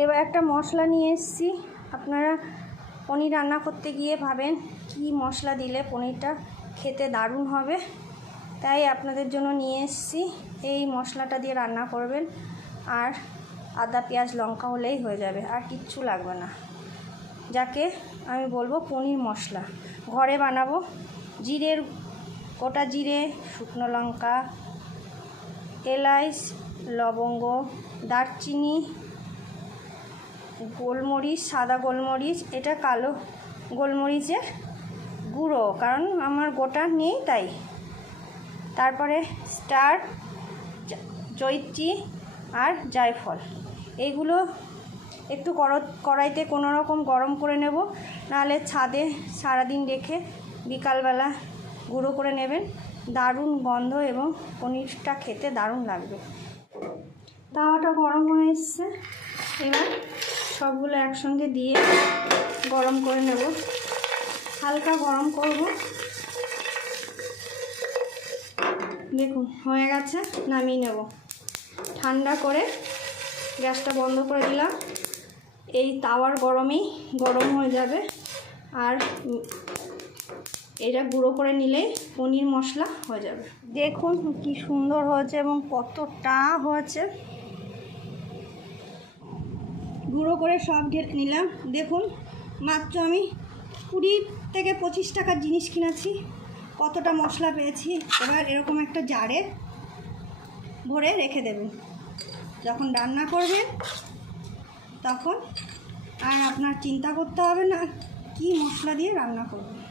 এবার একটা মশলা নিয়ে এসেছি। আপনারা পনির রান্না করতে গিয়ে ভাবেন কি মশলা দিলে পনিরটা খেতে দারুণ হবে, তাই আপনাদের জন্য নিয়ে এসেছি। এই মশলাটা দিয়ে রান্না করবেন, আর আদা পেঁয়াজ লঙ্কা হলেই হয়ে যাবে, আর কিচ্ছু লাগবে না, যাকে আমি বলবো পনির মশলা। ঘরে বানাবো। গোটা জিরে, শুকনো লঙ্কা, এলাচ, লবঙ্গ, দারচিনি, গোলমরিচ, সাদা গোলমরিচ, এটা কালো গোলমরিচের গুঁড়ো, কারণ আমার গোটা নেই তাই। তারপরে স্টার, জয়িত্রী আর জায়ফল, এইগুলো একটু কড়াইতে কোনো রকম গরম করে নেব, নাহলে ছাদে সারাদিন রেখে বিকালবেলা গুঁড়ো করে নেবেন। দারুণ গন্ধ এবং পনিরটা খেতে দারুণ লাগবে। তাওয়াটা গরম হয়ে এসছে, এবার সবগুলো একসঙ্গে দিয়ে গরম করে নেব। হালকা গরম করব। দেখুন হয়ে গেছে, নামিয়ে নেব। ঠান্ডা করে গ্যাসটা বন্ধ করে দিলাম। এই তাওয়ার গরমেই গরম হয়ে যাবে, আর এটা গুঁড়ো করে নিলেই পনির মশলা হয়ে যাবে। দেখুন কি সুন্দর হয়েছে এবং কতটা হয়েছে। গুঁড়ো করে সব ঢেলে নিলাম। দেখুন মাত্র আমি 20 থেকে 25 টাকার জিনিস কিনেছি, কতটা মশলা পেয়েছি। এবার এরকম একটা জারে ভরে রেখে দেবেন। যখন রান্না করবেন তখন আর আপনার চিন্তা করতে হবে না কি মশলা দিয়ে রান্না করবেন।